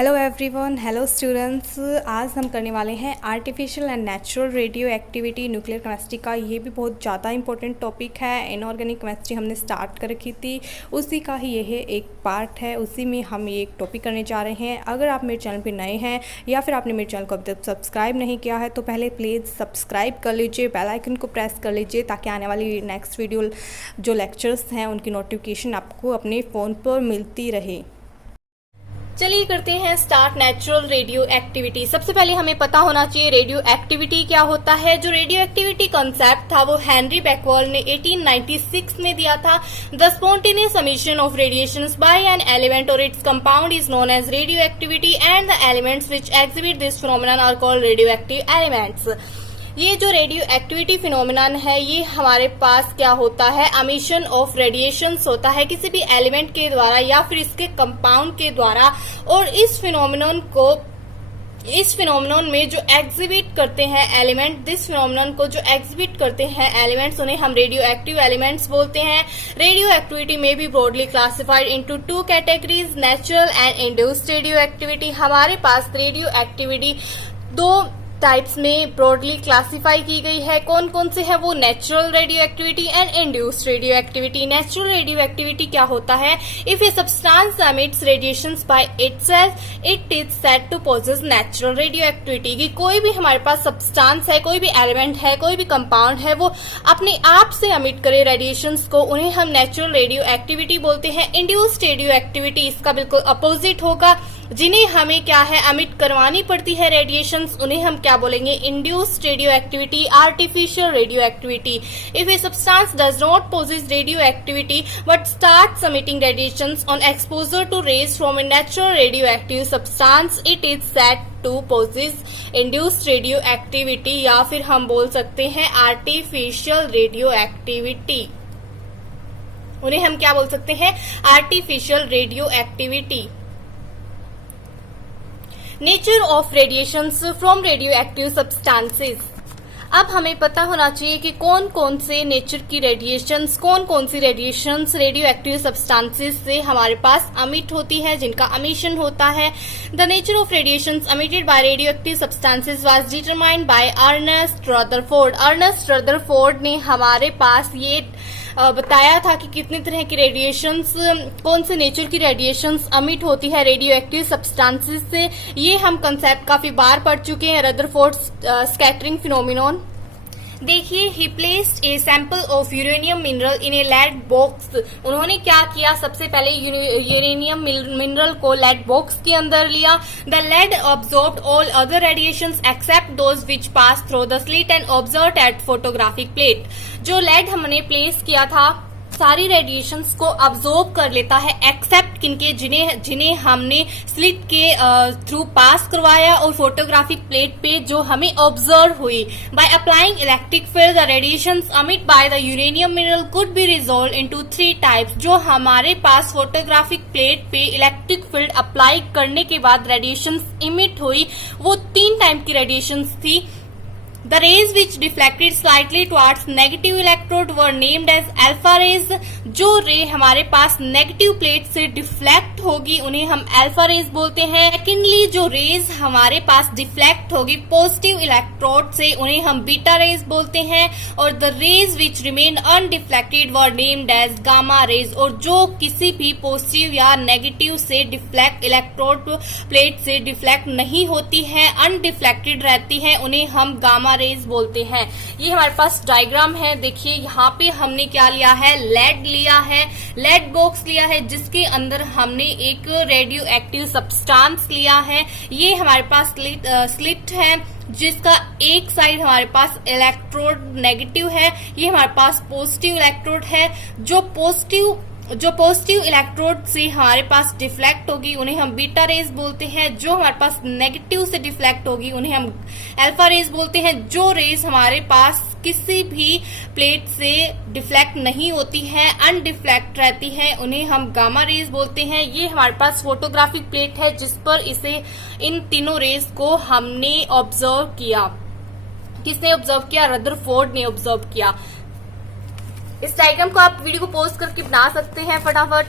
Hello everyone, hello students. आज हम करने वाले हैं artificial and natural radio activity nuclear chemistry का। ये भी बहुत ज़्यादा इंपॉर्टेंट टॉपिक है। इनऑर्गेनिक केमिस्ट्री हमने स्टार्ट कर रखी थी, उसी का ही ये एक पार्ट है। उसी में हम ये एक टॉपिक करने जा रहे हैं। अगर आप मेरे चैनल पर नए हैं या फिर आपने मेरे चैनल को अभी तक सब्सक्राइब नहीं किया है तो पहले प्लीज़ सब्सक्राइब कर लीजिए, बेल आइकन को प्रेस कर लीजिए ताकि आने वाली नेक्स्ट वीडियो जो लेक्चर्स हैं उनकी नोटिफिकेशन आपको अपने फ़ोन पर मिलती रहे। चलिए करते हैं स्टार्ट नेचुरल रेडियो एक्टिविटी। सबसे पहले हमें पता होना चाहिए रेडियो एक्टिविटी क्या होता है। जो रेडियो एक्टिविटी कॉन्सेप्ट था वो हेनरी बैकवर्ल ने 1896 में दिया था। The spontaneous emission of radiations by an element और its compound is known as radio activity and the elements which exhibit this phenomenon are called radio active elements. ये जो radio activity phenomenon है ये हमारे पास क्या होता है, एमिशन ऑफ रेडिएशंस होता है किसी भी एलिमेंट के द्वारा या फिर इसके कंपाउंड के द्वारा। और इस फिनोमेनन में जो एग्जिबिट करते हैं एलिमेंट, दिस फिनोमेनन को जो एग्जिबिट करते हैं एलिमेंट्स उन्हें हम रेडियो एक्टिव एलिमेंट्स बोलते हैं। रेडियो एक्टिविटी में भी broadly classified into two categories, natural and induced radio activity. हमारे पास रेडियो एक्टिविटी दो टाइप्स में ब्रॉडली क्लासिफाई की गई है। कौन कौन से है वो, natural radio activity and induced radio activity. Natural radioactivity क्या होता है, if a substance emits radiations by itself it is said to possess natural radioactivity. कि कोई भी हमारे पास सब्सटेंस है, कोई भी एलिमेंट है, कोई भी कंपाउंड है, वो अपने आप से एमिट करे रेडिएशंस को, उन्हें हम नेचुरल रेडियो एक्टिविटी बोलते हैं। इंड्यूस्ड रेडियो एक्टिविटी इसका बिल्कुल अपोजिट होगा। जिन्हें हमें क्या है, एमिट करवानी पड़ती है रेडिएशंस, उन्हें हम क्या बोलेंगे, induced radio activity, artificial radioactivity. If a substance does not possess radioactivity but starts emitting radiations on exposure to rays from a natural radioactive substance it is said to possess induced radio activity, या फिर हम बोल सकते हैं artificial radio activity. उन्हें हम क्या बोल सकते हैं, artificial radio activity. Nature of radiations from radio active substances. अब हमें पता होना चाहिए कि कौन कौन से नेचर की रेडिएशंस, कौन कौन सी रेडिएशंस रेडियो एक्टिव सब्सटेंसेस से हमारे पास अमिट होती है, जिनका एमिशन होता है। The nature of radiations emitted by radioactive substances was determined by Ernest Rutherford. Ernest Rutherford ने हमारे पास ये बताया था कि कितने तरह की रेडिएशंस, कौन से नेचर की रेडिएशंस अमिट होती है रेडियो एक्टिव सब्सटेंसेस से। ये हम कंसेप्ट काफी बार पढ़ चुके हैं, रदरफोर्ड स्कैटरिंग फिनोमेनन। देखिए, he placed a sample of uranium mineral in a lead box. उन्होंने क्या किया, सबसे पहले यूरेनियम मिनरल को लेड बॉक्स के अंदर लिया। The lead observed all other radiations except those which pass through the slit and observed at photographic plate. जो लेड हमने प्लेस किया था सारी रेडिएशंस को अब्जॉर्ब कर लेता है एक्सेप्ट किनके, जिन्हें हमने स्लिट के थ्रू पास करवाया और फोटोग्राफिक प्लेट पे जो हमें ऑब्जर्व हुई। By applying electric field the radiations emitted by the uranium mineral could be resolved into 3 types. जो हमारे पास फोटोग्राफिक प्लेट पे इलेक्ट्रिक फील्ड अप्लाई करने के बाद रेडिएशंस इमिट हुई वो 3 टाइप की रेडिएशंस थी। The rays which deflected slightly towards negative electrode were named as alpha rays। जो रे हमारे पास नेगेटिव प्लेट से डिफ्लेक्ट होगी उन्हें हम अल्फा रेज बोलते हैं। सेकेंडली, जो रेज हमारे पास डिफ्लेक्ट होगी पॉजिटिव इलेक्ट्रोड से उन्हें हम बीटा रेज बोलते हैं। और the rays which remain undeflected were named as gamma rays. और जो किसी भी पॉजिटिव या नेगेटिव से डिफ्लेक्ट, इलेक्ट्रोड प्लेट से डिफ्लेक्ट नहीं होती है, अनडिफ्लेक्टेड रहती है, उन्हें हम गामा रेज बोलते हैं। ये हमारे पास डायग्राम है। देखिए, यहाँ पे हमने क्या लिया है, लेड लिया है, लेड बॉक्स लिया है जिसके अंदर हमने एक रेडियो एक्टिव सब्सटेंस लिया है। ये हमारे पास स्लिट है जिसका एक साइड हमारे पास इलेक्ट्रोड नेगेटिव है, ये हमारे पास पॉजिटिव इलेक्ट्रोड है। जो पॉजिटिव इलेक्ट्रोड से हमारे पास डिफ्लेक्ट होगी उन्हें हम बीटा रेज बोलते हैं। जो हमारे पास नेगेटिव से डिफ्लेक्ट होगी उन्हें हम अल्फा रेज बोलते हैं। जो रेज हमारे पास किसी भी प्लेट से डिफ्लेक्ट नहीं होती है, अनडिफ्लेक्ट रहती है, उन्हें हम गामा रेज बोलते हैं। ये हमारे पास फोटोग्राफिक प्लेट है जिस पर इन तीनों रेज को हमने ऑब्जर्व किया। किसने ऑब्जर्व किया, रदरफोर्ड ने ऑब्जर्व किया। इस डायग्राम को आप वीडियो को पॉज करके बना सकते हैं फटाफट।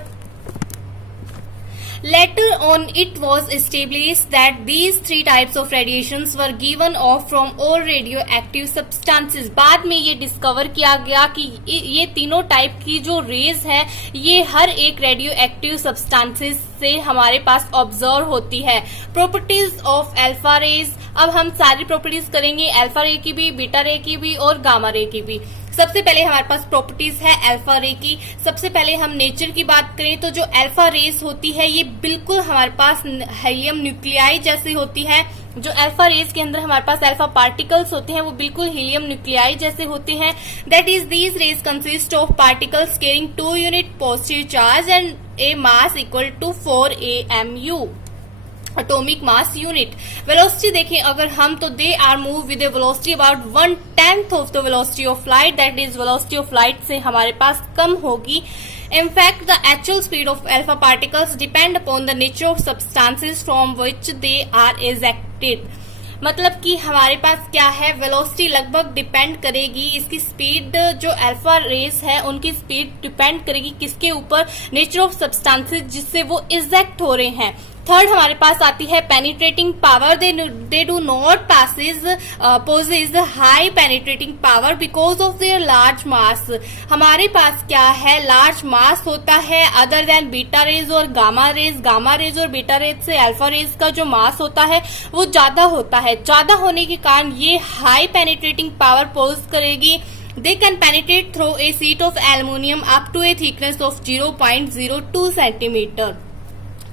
Later on, it was established that these three types of radiations were given off from all radioactive substances. बाद में ये डिस्कवर किया गया कि ये तीनों टाइप की जो रेज है ये हर एक रेडियो एक्टिव सब्सटेंसेस से हमारे पास ऑब्जर्व होती है. Properties of alpha rays. अब हम सारी प्रॉपर्टीज करेंगे, अल्फा रे की भी, बीटा रे की भी और गामा रे की भी. सबसे पहले हमारे पास प्रॉपर्टीज है अल्फा रे की. सबसे पहले हम नेचर की बात करें तो जो अल्फा रेस होती है ये बिल्कुल हमारे पास हीलियम न्यूक्लियाई जैसी होती है. जो अल्फा रेस के अंदर हमारे पास अल्फा पार्टिकल्स होते हैं वो बिल्कुल हीलियम न्यूक्लियाई जैसे होते हैं. That is these rays consist of particles carrying 2 unit positive charge and a mass equal to 4 AMU atomic mass unit. Velocity देखें अगर हम तो they are move with a velocity about 1/10 of the velocity of light. That is velocity of light से हमारे पास कम होगी. In fact, the actual speed of alpha particles depend upon the nature of substances from which they are ejected. मतलब कि हमारे पास क्या है, velocity लगभग डिपेंड करेगी, इसकी स्पीड जो अल्फा रेस है उनकी स्पीड डिपेंड करेगी किसके ऊपर, नेचर ऑफ सब्सटेंसेस जिससे वो इजेक्ट हो रहे हैं. थर्ड हमारे पास आती है penetrating power. They do not possess high penetrating power because of there large मास. हमारे पास क्या है, लार्ज मास होता है अदर देन बीटा रेज और गामा रेज. गामा रेज और बीटा रेज से अल्फा रेज का जो मास होता है वो ज्यादा होता है. ज्यादा होने के कारण ये हाई पेनिट्रेटिंग पावर पोज करेगी. They can penetrate through a sheet of aluminium up to a thickness of 0.02 centimeter.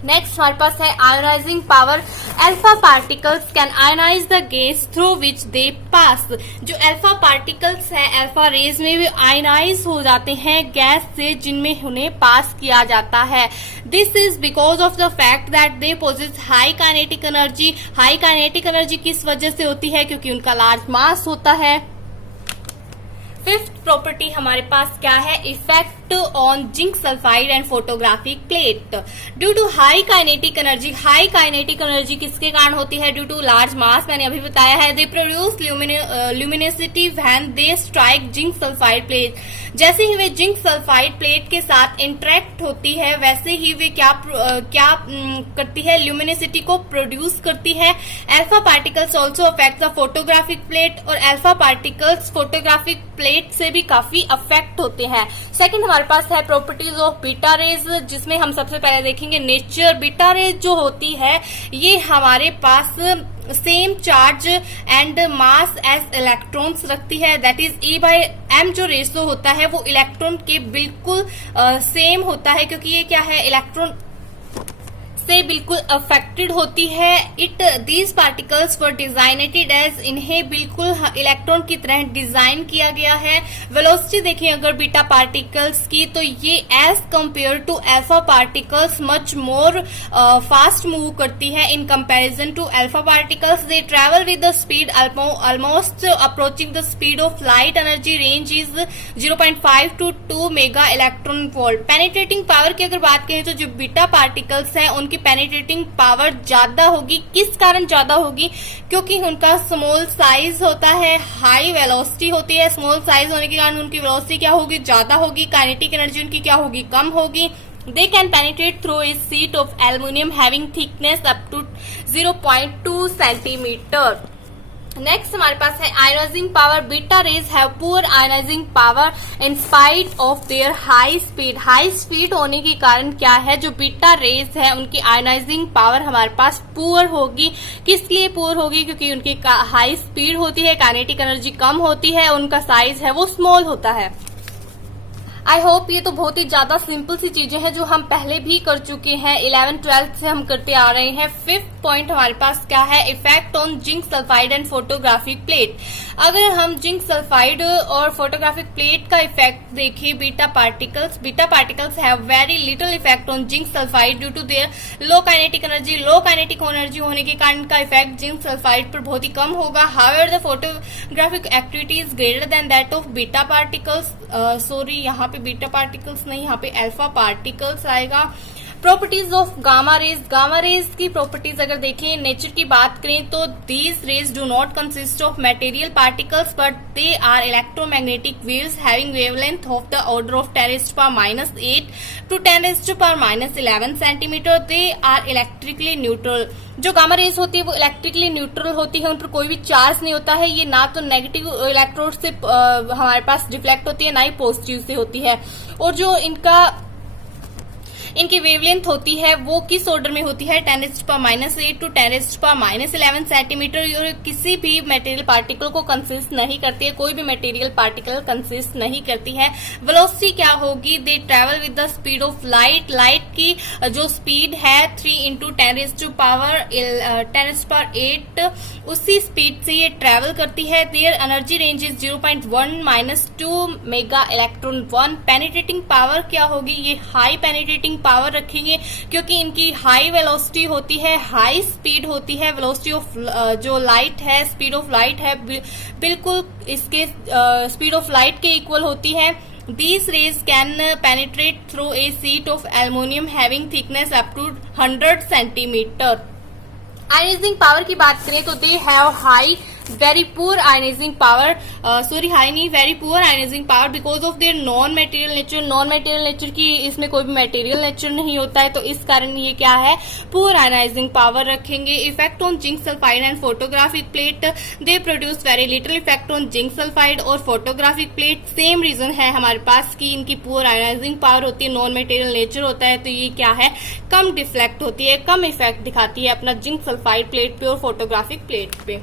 Next हमारे पास है ionising power. Alpha particles can ionise the gas through which they pass. जो alpha particles हैं alpha rays में भी ionise हो जाते हैं गैस से जिनमें उन्हें पास किया जाता है. This is because of the fact that they possess high kinetic energy. High kinetic energy किस वजह से होती है, क्योंकि उनका लार्ज मास होता है. फिफ्थ प्रॉपर्टी हमारे पास क्या है, effect on zinc sulphide and photographic plate. Due to high kinetic energy. High kinetic energy किसके कारण होती है, ड्यू टू लार्ज मास. मैंने अभी बताया है. They produce luminosity when they strike zinc sulphide plate. जैसे ही वे जिंक सल्फाइड प्लेट के साथ इंटरेक्ट होती है वैसे ही वे क्या करती है, ल्यूमिनेसिटी को प्रोड्यूस करती है. Alpha particles also affect the photographic plate. और अल्फा पार्टिकल्स फोटोग्राफिक प्लेट से भी काफी अफेक्ट होते हैं. सेकंड हमारे पास है प्रॉपर्टीज ऑफ बीटा रेज, जिसमें हम सबसे पहले देखेंगे नेचर. बीटा रेज जो होती है ये हमारे पास same charge and mass as electrons रखती है. दैट इज E/m जो रेशो होता है वो इलेक्ट्रॉन के बिल्कुल सेम होता है, क्योंकि ये क्या है, इलेक्ट्रॉन से बिल्कुल अफेक्टेड होती है. These particles were designated as. इन्हें बिल्कुल इलेक्ट्रॉन की तरह डिजाइन किया गया है. वेलोसिटी देखें अगर बीटा पार्टिकल्स की तो ये as compare to alpha particles much more fast move करती है in comparison to alpha particles. They travel with the speed almost approaching the speed of light. Energy range is 0.5 to 2 mega electron volt. Penetrating power की अगर बात करें तो जो beta particles हैं उनकी पेनिट्रेटिंग पावर ज्यादा होगी. किस कारण ज्यादा होगी, क्योंकि उनका स्मॉल साइज होता है, हाई वेलोसिटी होती है. स्मॉल साइज होने के कारण उनकी वेलोसिटी क्या होगी, ज्यादा होगी. काइनेटिक एनर्जी उनकी क्या होगी, कम होगी. They can penetrate through a sheet of aluminium having thickness up to 0.2 centimeter. Next हमारे पास है ionising power. Beta raise have poor ionising power in spite of their high speed. High speed होने के कारण क्या है, जो बीटा रेज है उनकी आयोनाइजिंग पावर हमारे पास पुअर होगी. किस लिए पुअर होगी, क्योंकि उनकी हाई स्पीड होती है, काइनेटिक एनर्जी कम होती है, उनका साइज है वो स्मॉल होता है. आई होप ये तो बहुत ही ज्यादा सिंपल सी चीजें हैं जो हम पहले भी कर चुके हैं. 11th-12th से हम करते आ रहे हैं. फिफ्थ पॉइंट हमारे पास क्या है, effect on zinc sulphide and photographic plate. अगर हम जिंक सल्फाइड और फोटोग्राफिक प्लेट का इफेक्ट देखें, beta particles have very little effect on zinc sulphide due to their low kinetic energy. Low kinetic energy होने के कारण का इफेक्ट जिंक सल्फाइड पर बहुत ही कम होगा. However the photographic activity is greater than that of beta particles. Sorry, यहाँ पे बीटा पार्टिकल्स नहीं, यहाँ पे अल्फा पार्टिकल्स आएगा. प्रॉपर्टीज ऑफ गामा रेज की प्रॉपर्टीज अगर देखें, नेचर की बात करें तो these rays do not consist of material particles but they are electromagnetic waves having wavelength of the order of 10⁻⁸ to 10⁻11 centimetre. They are electrically neutral. जो gamma rays होती है वो इलेक्ट्रिकली न्यूट्रल होती है, उन पर कोई भी चार्ज नहीं होता है। ये ना तो नेगेटिव इलेक्ट्रोड से हमारे पास रिफ्लेक्ट होती है, ना ही पॉजिटिव से होती है। और जो इनकी वेवलेंथ होती है वो किस ऑर्डर में होती है, 10⁻⁸ to 10⁻11 सेंटीमीटर। और किसी भी मटेरियल पार्टिकल को कंसिस्ट नहीं करती है, कोई भी मटेरियल पार्टिकल कंसिस्ट नहीं करती है। वेलोसिटी क्या होगी, दे travel with the speed of light. Light की जो स्पीड है 3 × 10⁸ उसी स्पीड से ये ट्रेवल करती है। Their energy range is 0.1 - 2 mega electron one. Penetrating power क्या होगी, ये हाई पेनिट्रेटिंग पावर रखेंगे क्योंकि इनकी हाई वेलोसिटी होती है, हाई स्पीड होती है। वेलोसिटी ऑफ जो लाइट है, स्पीड ऑफ लाइट है, बिल्कुल इसके स्पीड ऑफ लाइट के इक्वल होती है। These rays can penetrate through a sheet of aluminium having thickness up to 100 centimeter. Ionising power की बात करें तो they have very poor ionising power, very poor ionising power because of their non material nature. Non material nature की इसमें कोई भी material nature नहीं होता है, तो इस कारण ये क्या है, पुअर आयनाइजिंग पावर रखेंगे। Effect on zinc sulphide and photographic plate, they produce very little effect on zinc sulphide और फोटोग्राफिक प्लेट। सेम रीजन है हमारे पास कि इनकी पुअर आयनाइजिंग पावर होती है, नॉन मटेरियल नेचर होता है, तो ये क्या है, कम डिफ्लेक्ट होती है, कम इफेक्ट दिखाती है अपना जिंक सल्फाइड प्लेट पे और फोटोग्राफिक प्लेट पे।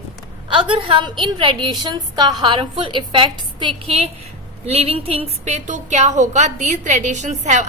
अगर हम इन रेडिएशंस का हार्मफुल इफेक्ट्स देखें लिविंग थिंग्स पे तो क्या होगा, these radiations have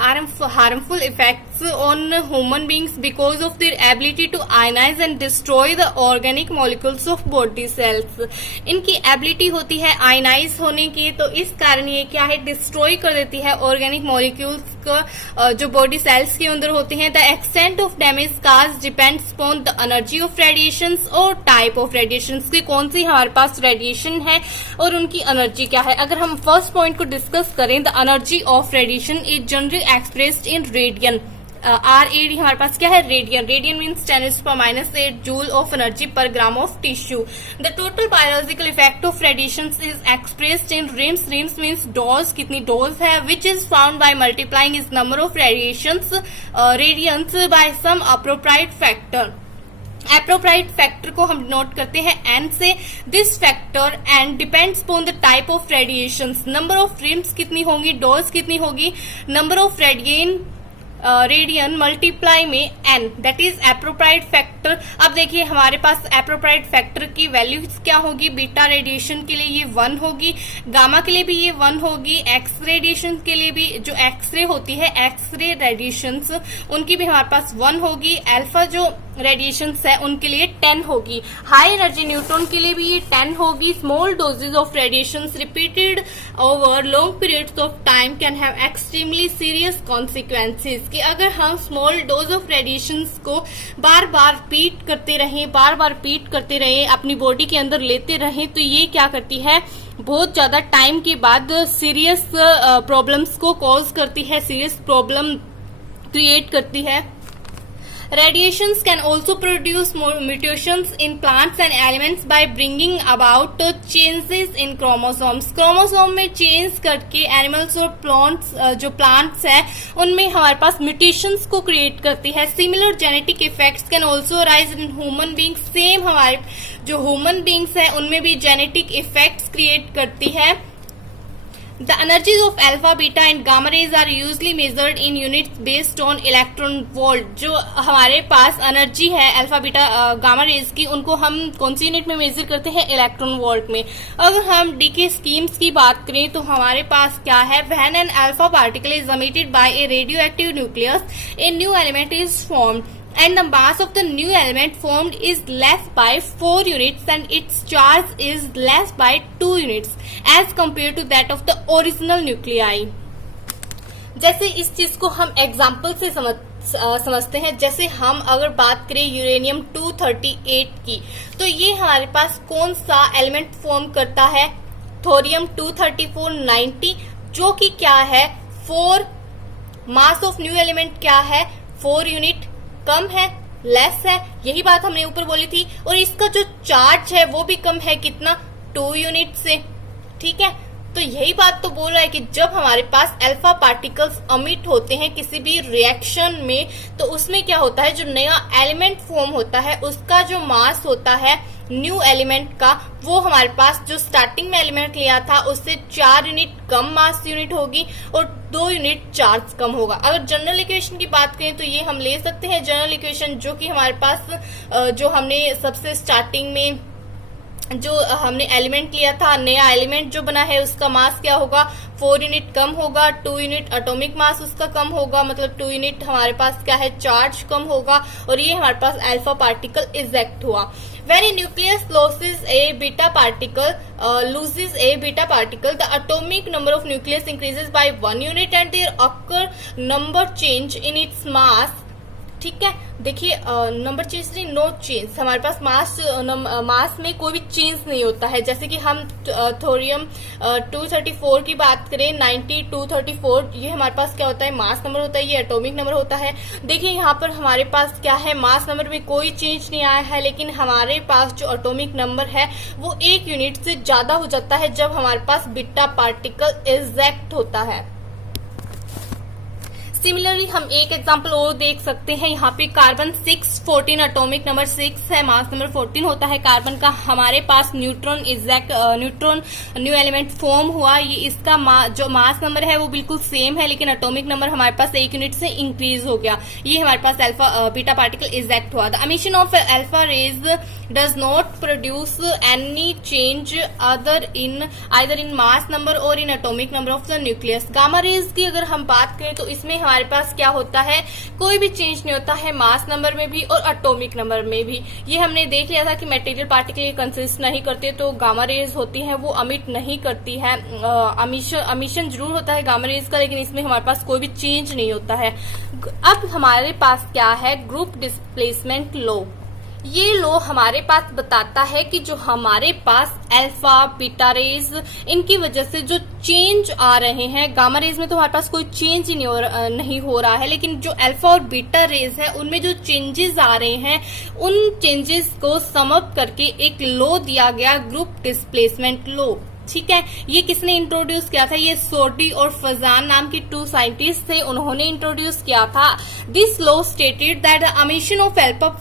harmful effects on human beings because of their ability to ionise and destroy the organic molecules of body cells. इनकी एबिलिटी होती है आयनाइज होने की, तो इस कारण ये क्या है, डिस्ट्रॉय कर देती है ऑर्गेनिक मॉलिक्यूल्स को जो बॉडी सेल्स के अंदर होते हैं। The extent of damage cause depends upon the energy of radiations और टाइप ऑफ रेडिएशंस की कौन सी हमारे पास रेडिएशन है और उनकी एनर्जी क्या है। अगर हम फर्स्ट पॉइंट को डिस्कस करें, the energy of radiation is generally expressed in radian. RAD हमारे पास क्या है, radian. Radian means 10⁻⁸ joule of energy per gram of tissue. The total biological effect of radiations is expressed in rems. Rems means dose, कितनी dose है, which is found by multiplying is number of radians by some appropriate factor. Appropriate factor को हम note करते हैं n से। This factor n depends upon the type of radiations. Number of RIMS कितनी होंगी, dose कितनी होगी, नंबर ऑफ रेडियन मल्टीप्लाई में n, दैट इज एप्रोप्राइट फैक्टर। अब देखिए हमारे पास एप्रोप्राइट फैक्टर की वैल्यू क्या होगी, बीटा रेडिएशन के लिए ये 1 होगी, गामा के लिए भी ये 1 होगी, एक्स रेडिएशन के लिए भी, जो एक्सरे होती है एक्सरे रेडिएशंस उनकी भी हमारे पास 1 होगी, अल्फा जो रेडिएशंस है उनके लिए 10 होगी, हाई एनर्जी न्यूट्रॉन के लिए भी ये 10 होगी। Small doses of radiations repeated over long periods of time can have extremely serious consequences. कि अगर हम स्मॉल डोज ऑफ रेडिएशंस को बार बार रिपीट करते रहें, अपनी बॉडी के अंदर लेते रहें, तो ये क्या करती है, बहुत ज्यादा टाइम के बाद सीरियस प्रॉब्लम्स को कॉज करती है, सीरियस प्रॉब्लम क्रिएट करती है। Radiations can also produce mutations in plants and elements by bringing about changes in chromosomes. Chromosome में चेंज करके एनिमल्स और प्लांट्स जो प्लांट्स है उनमें हमारे पास म्यूटेशंस को क्रिएट करती है। Similar genetic effects can also arise in human beings. Same हमारे जो ह्यूमन बींग्स है उनमें भी जेनेटिक इफेक्ट्स क्रिएट करती है। The energies of alpha, beta and gamma rays are usually measured in units based on electron volt. जो हमारे पास energy है अल्फा बीटा गामा रेज की, उनको हम कौन सी यूनिट में मेजर करते हैं, इलेक्ट्रॉन वोल्ट में। अगर हम डीके स्कीम्स की बात करें तो हमारे पास क्या है, when an alpha particle is emitted by a radioactive nucleus, a new element is formed and the mass of the new element formed is less by 4 units and its charge is less by 2 units as compared to that of the original nuclei. जैसे इस चीज को हम example से समझते हैं, जैसे हम अगर बात करें यूरेनियम 238 की, तो ये हमारे पास कौन सा एलिमेंट फॉर्म करता है, थोरियम 23490, जो कि क्या है 4, मास ऑफ न्यू एलिमेंट क्या है 4 यूनिट कम है, लेस है, यही बात हमने ऊपर बोली थी। और इसका जो चार्ज है वो भी कम है, कितना, 2 यूनिट से। ठीक है, तो यही बात तो बोल रहा है कि जब हमारे पास अल्फा पार्टिकल्स अमिट होते हैं किसी भी रिएक्शन में, तो उसमें क्या होता है, जो नया एलिमेंट फॉर्म होता है उसका जो मास होता है न्यू एलिमेंट का, वो हमारे पास जो स्टार्टिंग में एलिमेंट लिया था उससे 4 यूनिट कम मास यूनिट होगी और 2 यूनिट चार्ज कम होगा। अगर जनरल इक्वेशन की बात करें तो ये हम ले सकते हैं जनरल इक्वेशन, जो कि हमारे पास जो हमने सबसे स्टार्टिंग में जो हमने एलिमेंट लिया था, नया एलिमेंट जो बना है उसका मास क्या होगा, 4 यूनिट कम होगा, 2 यूनिट एटॉमिक मास उसका कम होगा, मतलब 2 यूनिट हमारे पास क्या है, चार्ज कम होगा, और ये हमारे पास अल्फा पार्टिकल इजेक्ट हुआ। When a nucleus loses a beta particle, the atomic number of nucleus increases by 1 unit and there occur number change in its mass। ठीक है, देखिए नंबर चेंज नहीं, नो चेंज, हमारे पास मास में कोई भी चेंज नहीं होता है। जैसे कि हम थोरियम 234 की बात करें, 9234, ये हमारे पास क्या होता है, मास नंबर होता है, ये एटॉमिक नंबर होता है। देखिए यहाँ पर हमारे पास क्या है, मास नंबर में कोई चेंज नहीं आया है, लेकिन हमारे पास जो एटॉमिक नंबर है वो 1 यूनिट से ज्यादा हो जाता है जब हमारे पास बीटा पार्टिकल इजेक्ट होता है। सिमिलरली हम एक एग्जांपल और देख सकते हैं, यहाँ पे कार्बन 614 एटॉमिक नंबर 6 है, मास नंबर 14 होता है कार्बन का। हमारे पास न्यूट्रॉन न्यू एलिमेंट फॉर्म हुआ, ये इसका जो मास नंबर है वो बिल्कुल सेम है, लेकिन एटॉमिक नंबर हमारे पास 1 यूनिट से इंक्रीज हो गया, ये हमारे पास बीटा पार्टिकल इजेक्ट हुआ। The emission of alpha rays does not produce any change either in mass number और in atomic number of the nucleus. Gamma rays की अगर हम बात करें तो इसमें हमारे पास क्या होता है, कोई भी चेंज नहीं होता है मास नंबर में भी और एटॉमिक नंबर में भी। ये हमने देख लिया था कि मटेरियल पार्टिकल कंसिस्ट नहीं करते, तो गामा रेज होती है वो अमिट नहीं करती है, अमिशन जरूर होता है गामा रेज का, लेकिन इसमें हमारे पास कोई भी चेंज नहीं होता है। अब हमारे पास क्या है, ग्रुप डिस्प्लेसमेंट लॉ। ये लॉ हमारे पास बताता है कि जो हमारे पास अल्फा बीटा रेज, इनकी वजह से जो चेंज आ रहे हैं, गामा रेज में तो हमारे पास कोई चेंज ही नहीं हो रहा है, लेकिन जो अल्फा और बीटा रेज है उनमें जो चेंजेस आ रहे हैं, उन चेंजेस को सम अप करके एक लॉ दिया गया, ग्रुप डिस्प्लेसमेंट लॉ। ठीक है, ये किसने इंट्रोड्यूस किया था, ये सोडी और फजान नाम के 2 साइंटिस्ट थे, उन्होंने इंट्रोड्यूस किया था। This law stated that the emission of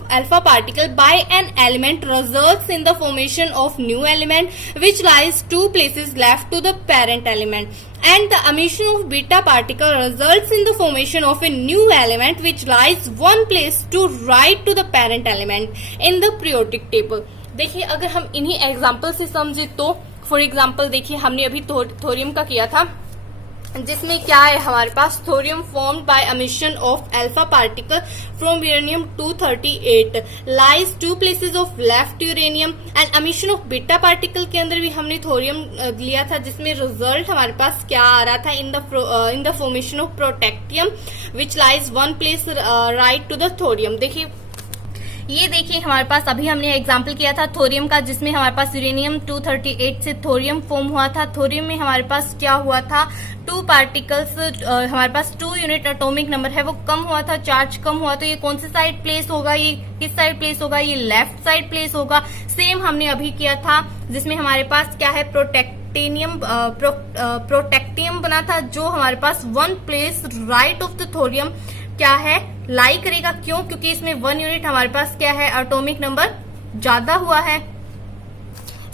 alpha particle by an element results in the formation of new element which lies 2 places left to the parent element, and the emission of beta particle results in the formation of a new element which lies 1 place to right to the parent element in the periodic table। देखिए अगर हम इन्हीं example से समझे तो for example देखिए हमने अभी थोरियम का किया था, जिसमें क्या है हमारे पास, thorium formed by emission of alpha particle from uranium 238 lies 2 places of left uranium, and emission of beta particle के अंदर भी हमने थोरियम लिया था, जिसमें रिजल्ट हमारे पास क्या आ रहा था, in the formation of protactinium which lies 1 place right to the thorium. देखिए ये देखिए हमारे पास अभी हमने एग्जाम्पल किया था थोरियम का, जिसमें हमारे पास यूरेनियम 238 से थोरियम फॉर्म हुआ था। थोरियम में हमारे पास क्या हुआ था, 2 पार्टिकल्स, हमारे पास 2 यूनिट एटॉमिक नंबर है वो कम हुआ था, चार्ज कम हुआ, तो ये कौन सी साइड प्लेस होगा, ये किस साइड प्लेस होगा, ये लेफ्ट साइड प्लेस होगा। सेम हमने अभी किया था जिसमें हमारे पास क्या है, प्रोटेक्टियम बना था, जो हमारे पास 1 place right of the thorium क्या है, लाई करेगा। क्यों, क्योंकि इसमें 1 यूनिट हमारे पास क्या है, एटॉमिक नंबर ज्यादा हुआ है।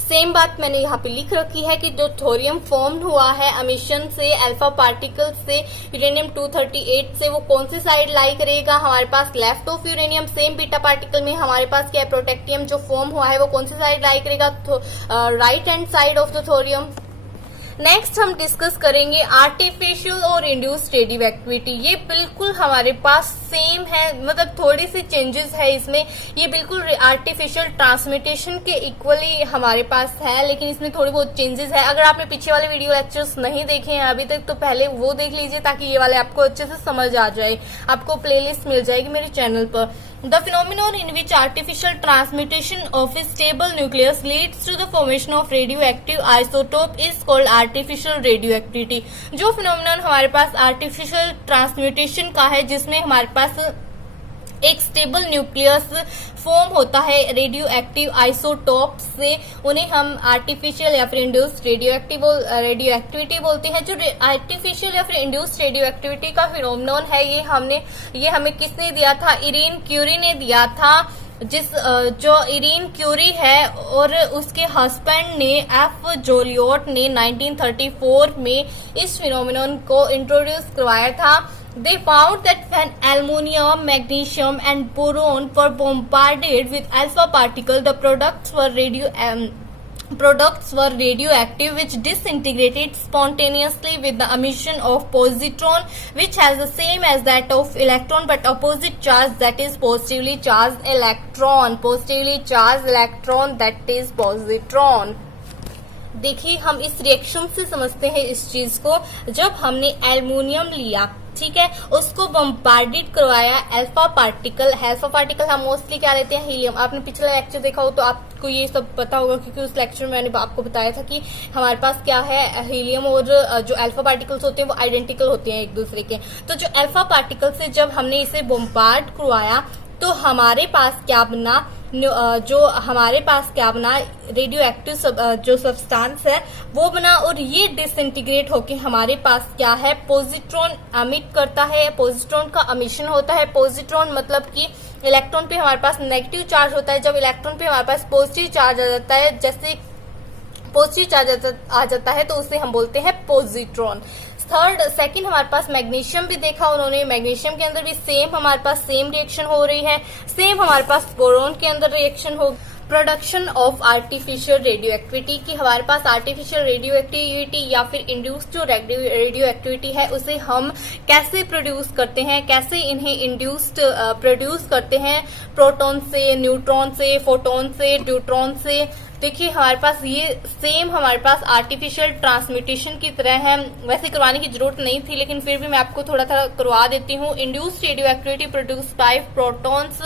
सेम बात मैंने यहाँ पे लिख रखी है कि जो थोरियम फॉर्म्ड हुआ है एमिशन से अल्फा पार्टिकल से यूरेनियम 238 से, वो कौन सी साइड लाई करेगा, हमारे पास left of uranium. Same beta particle में हमारे पास क्या है, प्रोटेक्टियम जो फॉर्म हुआ है वो कौन सी साइड लाई करेगा, right hand side of the thorium. Next हम डिस्कस करेंगे आर्टिफिशियल और इंड्यूस्ड रेडियोएक्टिविटी। ये बिल्कुल हमारे पास सेम है, मतलब थोड़ी सी चेंजेस है इसमें, ये बिल्कुल आर्टिफिशियल ट्रांसमिटेशन के इक्वली हमारे पास है, लेकिन इसमें थोड़ी बहुत चेंजेस है। अगर आपने पीछे वाले वीडियो लेक्चर्स नहीं देखे हैं अभी तक तो पहले वो देख लीजिए, ताकि ये वाले आपको अच्छे से समझ आ जाए। आपको प्लेलिस्ट मिल जाएगी मेरे चैनल पर। The phenomenon in which artificial transmutation of a stable nucleus leads to the formation of radioactive isotope is called artificial radioactivity। जो phenomenon हमारे पास artificial transmutation का है, जिसमें हमारे पास एक स्टेबल न्यूक्लियस फॉर्म होता है रेडियो एक्टिव आइसोटोप से, उन्हें हम आर्टिफिशियल या फिर इंड्यूस्ड रेडियो एक्टिविटी बोलते हैं। जो आर्टिफिशियल या फिर इंड्यूस्ड रेडियो एक्टिविटी का फिनोमेनन है, ये हमें किसने दिया था? इरीन क्यूरी ने दिया था। जो इरीन क्यूरी है और उसके हस्बैंड ने एफ जोलियोट ने 1934 में इस फिनोमेनन को इंट्रोड्यूस करवाया था। They found that when aluminium, magnesium and boron were bombarded with alpha particle, the products were radioactive, which disintegrated spontaneously with the emission of positron, which has the same as that of electron but opposite charge, that is positively charged electron. Positively charged electron, that is positron. देखिए, हम इस reaction से समझते हैं इस चीज को। जब हमने एल्युमिनियम लिया, ठीक है, उसको बम्बार्डेड करवाया अल्फा पार्टिकल हम मोस्टली क्या लेते हैं? हीलियम। आपने पिछला लेक्चर देखा हो तो आपको ये सब पता होगा, क्योंकि उस लेक्चर में मैंने आपको बताया था कि हमारे पास क्या है, हीलियम और जो अल्फा पार्टिकल्स होते हैं वो आइडेंटिकल होते हैं एक दूसरे के। तो जो अल्फा पार्टिकल से जब हमने इसे बम्बार्ड करवाया तो हमारे पास क्या बना? रेडियो एक्टिव जो सब्सटेंस है वो बना, और ये डिसइंटीग्रेट होके हमारे पास क्या है? पॉजिट्रॉन एमिट करता है। पॉजिट्रॉन का एमिशन होता है। पॉजिट्रॉन मतलब कि इलेक्ट्रॉन पे हमारे पास नेगेटिव चार्ज होता है, जब इलेक्ट्रॉन पे हमारे पास पॉजिटिव चार्ज आ जाता है, जैसे पॉजिटिव चार्ज आ जाता है तो उसे हम बोलते हैं पॉजिट्रॉन। सेकंड हमारे पास मैग्नीशियम भी देखा उन्होंने। मैग्नीशियम के अंदर भी हमारे पास सेम रिएक्शन हो रही है। सेम हमारे पास बोरोन के अंदर रिएक्शन हो। Production of artificial radio activity की हमारे पास आर्टिफिशियल रेडियो एक्टिविटी या फिर इंड्यूस्ड जो रेडियो एक्टिविटी है उसे हम कैसे प्रोड्यूस करते हैं, कैसे इन्हें इंड्यूस्ड प्रोड्यूस करते हैं? प्रोटॉन से, न्यूट्रॉन से, फोटोन से, ड्यूट्रॉन से। देखिए, हमारे पास ये सेम हमारे पास आर्टिफिशियल ट्रांसमिटेशन की तरह है। वैसे करवाने की जरूरत नहीं थी, लेकिन फिर भी मैं आपको थोड़ा थोड़ा करवा देती हूँ। Induced radio activity produce bye protons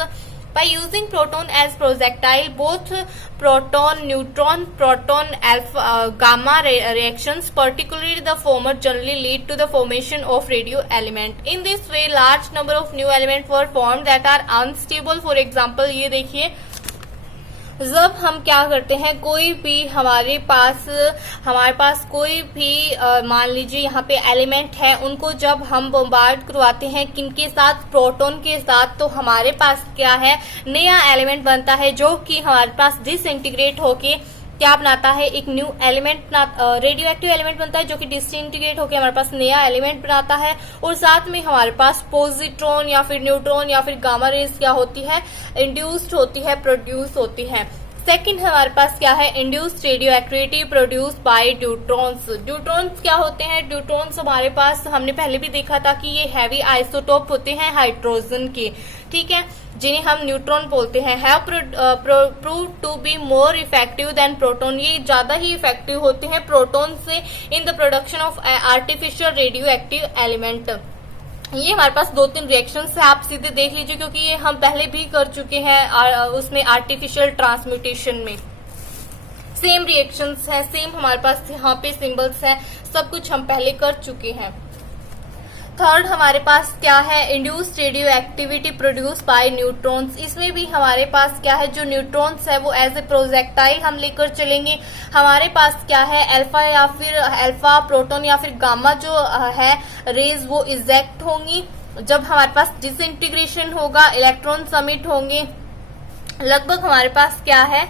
by using proton as projectile. Both proton neutron proton alpha gamma reactions, particularly the former, generally lead to the formation of radio element. In this way large number of new elements were formed that are unstable. For example, ये देखिए, जब हम क्या करते हैं, कोई भी हमारे पास कोई भी मान लीजिए यहाँ पे एलिमेंट है, उनको जब हम बम्बार्ड करवाते हैं किनके साथ? प्रोटॉन के साथ, तो हमारे पास क्या है? नया एलिमेंट बनता है जो कि हमारे पास डिसइंटीग्रेट होके क्या बनाता है? एक new element radio active element बनता है जो कि डिसइंटीग्रेट होकर हमारे पास नया एलिमेंट बनाता है। और साथ में हमारे पास पॉजिट्रॉन या फिर न्यूट्रॉन या फिर गामा रेज क्या होती है? इंड्यूस्ड होती है, प्रोड्यूस होती है। सेकंड हमारे पास क्या है? Induced radio activity produce by deuterons. Deuterons क्या होते हैं? ड्यूट्रॉन्स हमारे पास हमने पहले भी देखा था कि ये हैवी आइसोटोप होते हैं हाइड्रोजन के, ठीक है, जिन्हें हम न्यूट्रॉन बोलते हैं। Have prove to be more effective than proton. ये ज्यादा ही इफेक्टिव होते हैं प्रोटॉन से in the production of artificial radio active element. ये हमारे पास 2-3 रिएक्शंस है, आप सीधे देख लीजिए, क्योंकि ये हम पहले भी कर चुके हैं उसमें आर्टिफिशियल ट्रांसम्यूटेशन में। सेम रिएक्शंस है, सेम हमारे पास यहाँ पे सिंबल्स है, सब कुछ हम पहले कर चुके हैं। थर्ड हमारे पास क्या है? Induced radio activity produce bye neutrons. इसमें भी हमारे पास क्या है? जो न्यूट्रॉन्स है वो एज ए प्रोजेक्टाइल हम लेकर चलेंगे। हमारे पास क्या है? अल्फा प्रोटॉन या फिर गामा जो है रेज वो इजेक्ट होंगी। जब हमारे पास डिसइंटीग्रेशन होगा, इलेक्ट्रॉन समिट होंगे। लगभग हमारे पास क्या है?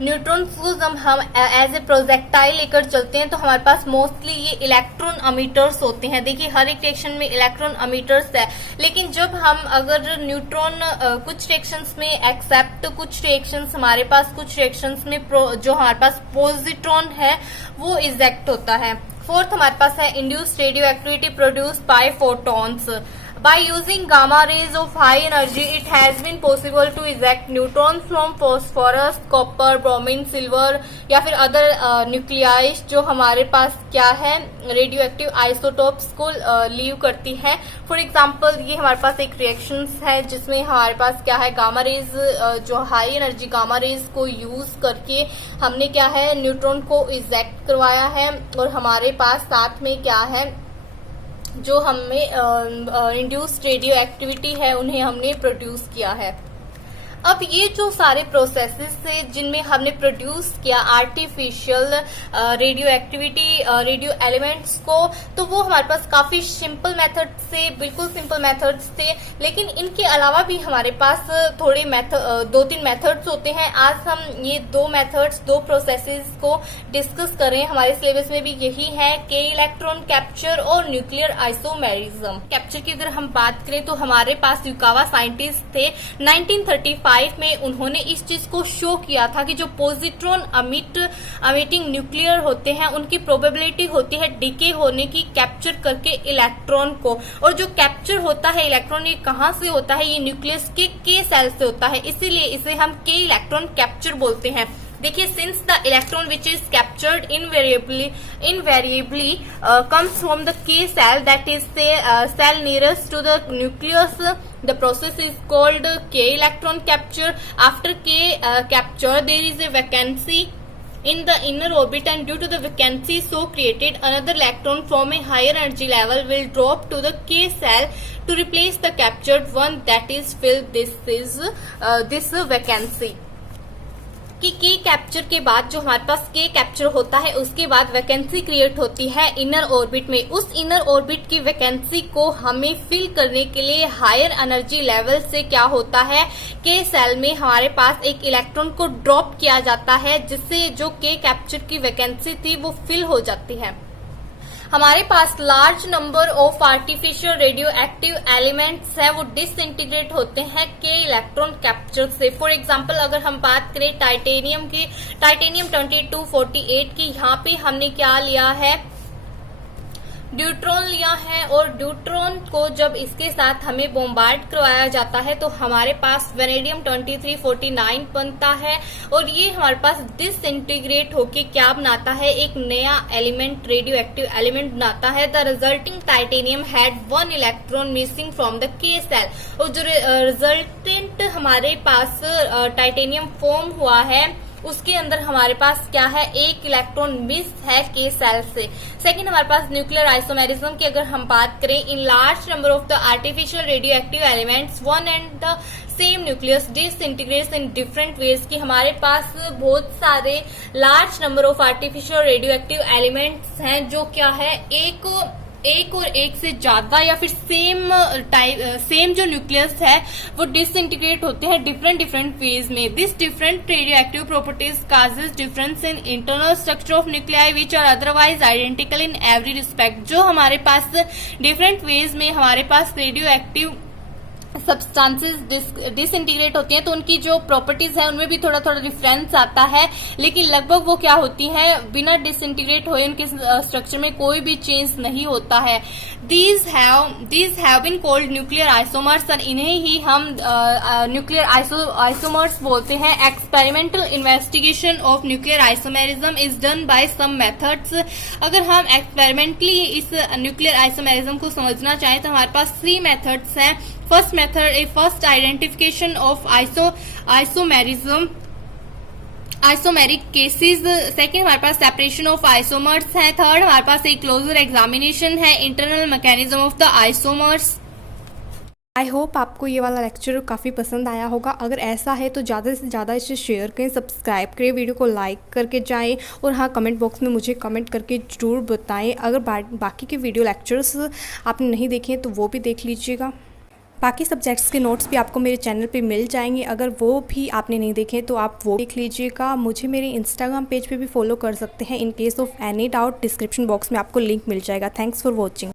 न्यूट्रॉन्स को जब हम एज ए प्रोजेक्टाइल लेकर चलते हैं तो हमारे पास मोस्टली ये इलेक्ट्रॉन अमीटर्स होते हैं। देखिए, हर एक रिएक्शन में इलेक्ट्रॉन अमीटर्स है, लेकिन जब हम अगर न्यूट्रॉन कुछ रिएक्शंस में एक्सेप्ट, कुछ रिएक्शंस हमारे पास, कुछ रिएक्शंस में जो हमारे पास पॉजिट्रॉन है वो इजेक्ट होता है। फोर्थ हमारे पास है induced radio activity produce bye photons. By using gamma rays of high energy, it has been possible to eject neutrons from phosphorus, copper, bromine, silver या फिर other nuclei जो हमारे पास क्या है रेडियो एक्टिव आइसोटोप्स को लीव करती है। फॉर एग्जाम्पल, ये हमारे पास एक रिएक्शन है जिसमें हमारे पास क्या है? गामा रेज, जो हाई एनर्जी गामा रेज को यूज करके हमने क्या है? न्यूट्रॉन को इजेक्ट करवाया है। और हमारे पास साथ में क्या है? जो हमें इंड्यूस्ड रेडियो एक्टिविटी है उन्हें हमने प्रोड्यूस किया है। अब ये जो सारे प्रोसेसेस थे जिनमें हमने प्रोड्यूस किया artificial radio activity radio elements को, तो वो हमारे पास काफी सिंपल मेथड से, बिल्कुल सिंपल मेथड्स थे। लेकिन इनके अलावा भी हमारे पास थोड़े दो तीन मेथड्स होते हैं। आज हम ये दो मेथड्स, दो प्रोसेसेस को डिस्कस कर रहे हैं। हमारे सिलेबस में भी यही है, के इलेक्ट्रॉन कैप्चर और न्यूक्लियर आइसोमेरिज्म। कैप्चर की अगर हम बात करें तो हमारे पास युकावा साइंटिस्ट थे 1935 में। उन्होंने इस चीज को शो किया था कि जो पॉजिट्रॉन अमिटिंग न्यूक्लियर होते हैं उनकी प्रोबेबिलिटी होती है डिके होने की कैप्चर करके इलेक्ट्रॉन को। और जो कैप्चर होता है इलेक्ट्रॉन, ये कहां से होता है? ये न्यूक्लियस के सेल से होता है, इसीलिए इसे हम के इलेक्ट्रॉन कैप्चर बोलते हैं। देखिए, since the electron which is captured invariably comes from the K cell, that is cell nearest to the nucleus, the process is called K electron capture. After K capture, there is a vacancy in the inner orbit, and due to the vacancy so created, another electron from a higher energy level will drop to the K cell to replace the captured one that is filled. This vacancy कि के capture के बाद जो हमारे पास के capture होता है उसके बाद वैकेंसी क्रिएट होती है इनर ऑर्बिट में। उस इनर ऑर्बिट की वैकेंसी को हमें फिल करने के लिए हायर एनर्जी लेवल से क्या होता है, के सेल में हमारे पास एक इलेक्ट्रॉन को ड्रॉप किया जाता है, जिससे जो के कैप्चर की वैकेंसी थी वो फिल हो जाती है। हमारे पास large number of artificial radio active elements है, वो डिसइंटीग्रेट होते हैं के इलेक्ट्रॉन कैप्चर से। फॉर एग्जांपल अगर हम बात करें टाइटेनियम की, टाइटेनियम 2248 की, यहाँ पे हमने क्या लिया है, ड्यूट्रॉन लिया है। और ड्यूट्रॉन को जब इसके साथ हमें बोम्बार्ड करवाया जाता है तो हमारे पास वेनेडियम 2349 बनता है, और ये हमारे पास डिसइंटीग्रेट होके क्या बनाता है, एक नया एलिमेंट, रेडियो एक्टिव एलिमेंट बनाता है। The resulting titanium had 1 electron missing from the के सेल। और जो रिजल्टेंट हमारे पास टाइटेनियम फॉर्म हुआ है उसके अंदर हमारे पास क्या है, एक इलेक्ट्रॉन मिस है के सेल से। सेकंड, हमारे पास न्यूक्लियर आइसोमेरिज्म की अगर हम बात करें, in large number of the artificial radio active elements one and the same nucleus डिसइंटीग्रेट्स in different ways की हमारे पास बहुत सारे large number of artificial radio active elements हैं जो क्या है, एक और एक से ज्यादा या फिर सेम जो न्यूक्लियस है वो डिसइंटीग्रेट होते हैं डिफरेंट वेज में। This different radioactive properties causes difference in internal structure of nuclei which are otherwise identical in every respect. जो हमारे पास डिफरेंट वेज में हमारे पास रेडियो एक्टिव सब्सटेंसेस डिसइंटीग्रेट होती हैं तो उनकी जो प्रॉपर्टीज है उनमें भी थोड़ा डिफरेंस आता है, लेकिन लगभग वो क्या होती है, बिना डिसइंटीग्रेट हुए उनके स्ट्रक्चर में कोई भी चेंज नहीं होता है। These have been called nuclear isomers, और इन्हें ही हम न्यूक्लियर आइसोमर्स बोलते हैं। Experimental investigation of nuclear isomerism is done by some methods. अगर हम एक्सपेरिमेंटली इस न्यूक्लियर आइसोमेरिज्म को समझना चाहें तो हमारे पास 3 मेथड्स हैं। First method A first identification of isomeric cases. Second, हमारे पास सेपरेशन ऑफ आइसोमर्स है। थर्ड, हमारे पास एक क्लोजर एग्जामिनेशन है, internal mechanism of the isomers. I hope आपको ये वाला लेक्चर काफ़ी पसंद आया होगा। अगर ऐसा है तो ज़्यादा से ज़्यादा इसे शेयर करें, सब्सक्राइब करें, वीडियो को लाइक करके जाएं, और हाँ, कमेंट बॉक्स में मुझे कमेंट करके ज़रूर बताएं। अगर बाकी के वीडियो लेक्चर्स आपने नहीं देखे तो वो भी देख लीजिएगा। बाकी सब्जेक्ट्स के नोट्स भी आपको मेरे चैनल पे मिल जाएंगे, अगर वो भी आपने नहीं देखे तो आप वो देख लीजिएगा। मुझे मेरे इंस्टाग्राम पेज पे भी फॉलो कर सकते हैं। In case of any doubt description box में आपको लिंक मिल जाएगा। Thanks for watching.